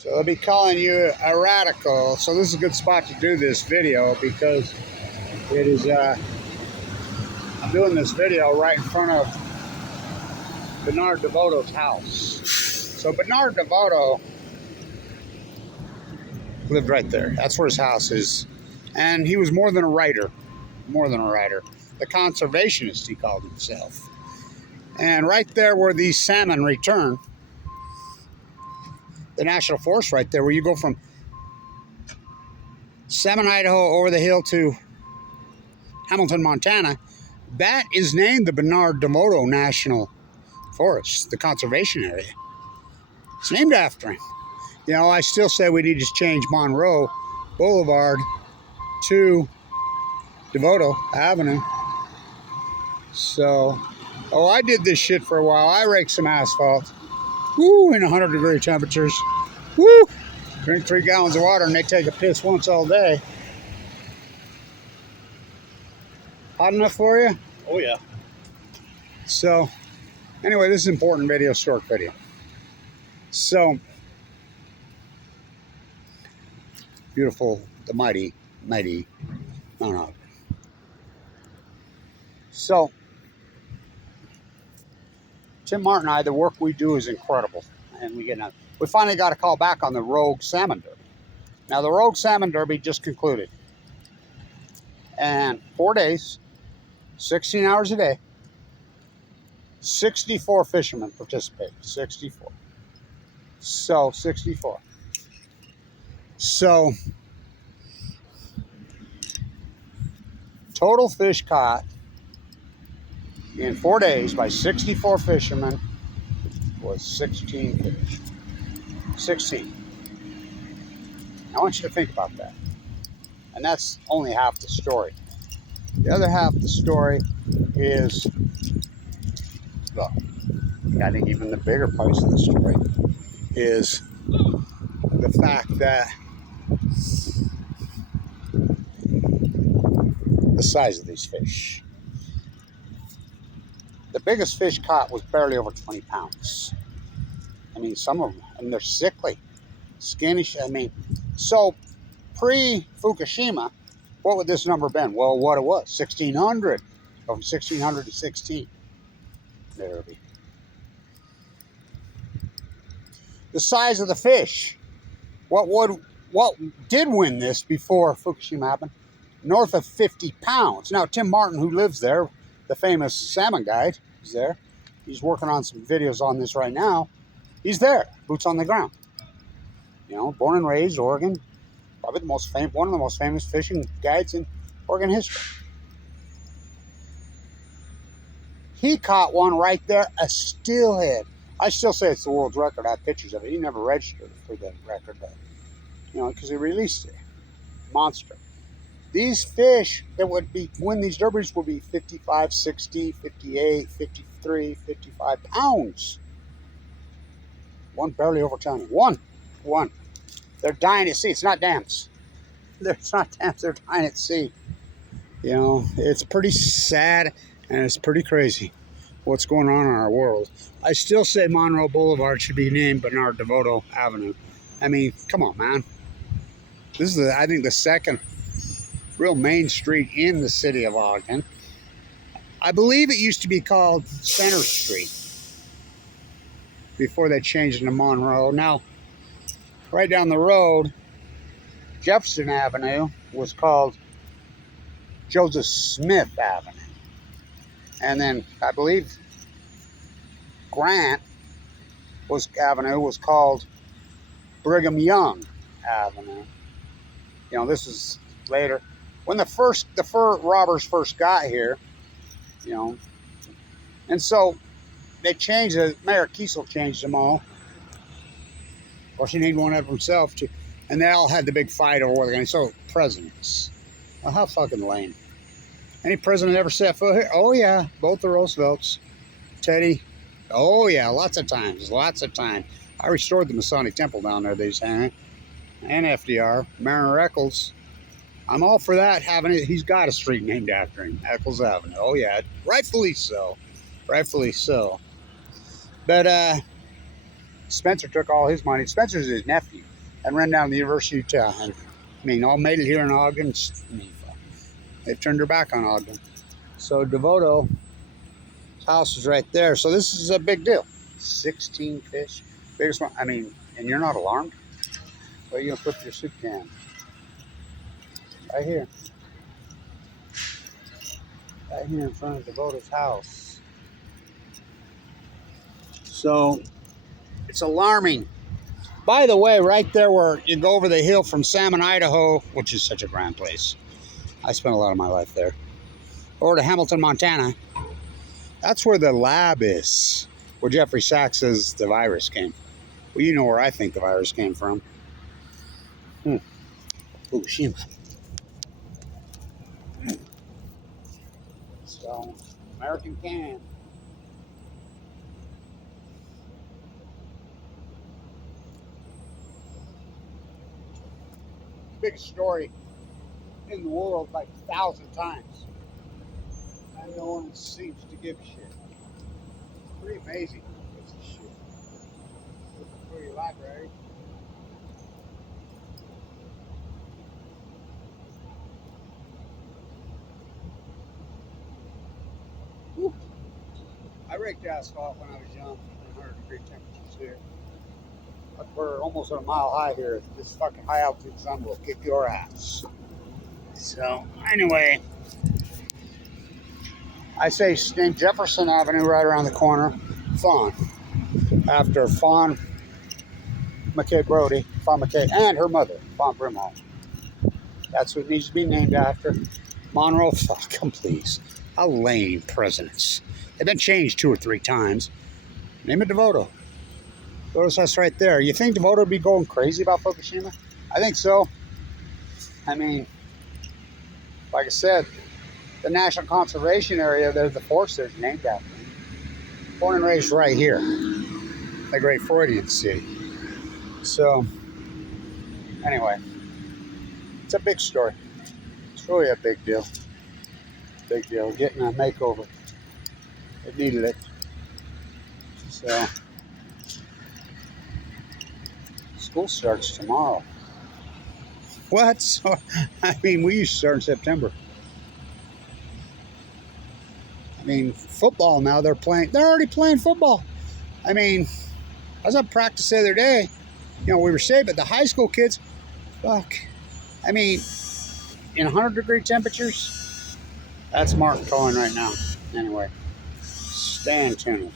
So I'll be calling you a radical. So this is a good spot to do this video because it is, I'm doing this video right in front of Bernard DeVoto's house. So Bernard DeVoto lived right there. That's where his house is. And he was more than a writer. More than a writer. The conservationist, he called himself. And right there where these salmon return, the national forest right there, where you go from Salmon, Idaho, over the hill to Hamilton, Montana, that is named the Bernard DeVoto National Forest, the conservation area. It's named after him. You know, I still say we need to change Monroe Boulevard to DeVoto Avenue. So, I did this shit for a while. I raked some asphalt. Woo, in 100-degree temperatures. Woo! Drink 3 gallons of water and they take a piss once all day. Hot enough for you? Oh, yeah. So, anyway, this is an important video, short video. So, beautiful, the mighty Mount Ogden. So, Tim Martin and I, the work we do is incredible. And we finally got a call back on the Rogue Salmon Derby. Now, the Rogue Salmon Derby just concluded. And 4 days, 16 hours a day, 64 fishermen participated. 64. So, 64. So, total fish caught in 4 days by 64 fishermen was 16 fish. 16. I want you to think about that. And that's only half the story. The other half of the story is, well, I think even the bigger part of the story is the fact that the size of these fish. The biggest fish caught was barely over 20 pounds. I mean, some of them, and they're sickly, skinny. I mean, so pre-FUKUSHIMA, what would this number have been? Well, what it was, 1,600. From 1,600 to 16. There it be. The size of the fish. What did win this before FUKUSHIMA happened? North of 50 pounds. Now, Tim Martin, who lives there, the famous salmon guide, is there. He's working on some videos on this right now. He's there, boots on the ground. You know, born and raised, Oregon. Probably one of the most famous fishing guides in Oregon history. He caught one right there, a steelhead. I still say it's the world's record. I have pictures of it. He never registered for the record, but, you know, because he released it. Monster. These fish that would win these derbies would be 55, 60, 58, 53, 55 pounds. One barely over 20. One. They're dying at sea. It's not dams. It's not dams. They're dying at sea. You know, it's pretty sad and it's pretty crazy what's going on in our world. I still say Monroe Boulevard should be named Bernard DeVoto Avenue. I mean, come on, man. This is, I think, the second real main street in the city of Ogden. I believe it used to be called Center Street before they changed it to Monroe. Now, right down the road, Jefferson Avenue was called Joseph Smith Avenue. And then I believe Grant Avenue was called Brigham Young Avenue. You know, this is later. When the fur robbers first got here, you know, and so they changed it. Mayor Kiesel changed them all. Of course, he named one of himself too, and they all had the big fight over whether they're going to. So presidents, well, how fucking lame. Any president ever set foot here? Oh yeah, both the Roosevelts, Teddy. Oh yeah, lots of times. I restored the Masonic Temple down there. They say, and FDR, Mariner Eccles. I'm all for that. Having it, he's got a street named after him, Eccles Avenue. Oh yeah, rightfully so. But Spencer took all his money. Spencer's his nephew, and ran down to the University of Utah. And, I mean, all made it here in Ogden. I mean, they've turned their back on Ogden. So DeVoto's house is right there. So this is a big deal. 16 fish, biggest one. I mean, and you're not alarmed? Where are you gonna put your soup can? Right here. Right here in front of DeVoto's house. So it's alarming. By the way, right there where you go over the hill from Salmon, Idaho, which is such a grand place. I spent a lot of my life there. Over to Hamilton, Montana. That's where the lab is, where Jeffrey Sachs says the virus came. Well, you know where I think the virus came from. FUKUSHIMA. So, American can. Biggest story in the world like 1,000 times. And no one seems to give a shit. Pretty amazing. It's a shit. Looking for your library. Whew. I raked asphalt when I was young in 100-degree temperatures here. We're almost at a mile high here. This fucking high altitude sun will kick your ass. So, anyway, I say name Jefferson Avenue right around the corner. Fawn. After Fawn McKay Brody, Fawn McKay, and her mother, Fawn Brimhall. That's what it needs to be named after. Monroe, fuck them, please. How lame presidents. They've been changed 2 or 3 times. Name it DeVoto. DeVoto's house right there. You think DeVoto would be going crazy about FUKUSHIMA? I think so. I mean, like I said, the National Conservation Area, there's the forest there's named after me. Born and raised right here, the great Freudian city. So, anyway, it's a big story. It's really a big deal. Big deal. Getting a makeover. It needed it. So, school starts tomorrow. What? So, I mean, we used to start in September. I mean, football now, they're already playing football. I mean, I was at practice the other day. You know, we were safe, but the high school kids, fuck. I mean, in 100-degree temperatures, that's Mark calling right now. Anyway, stay tuned.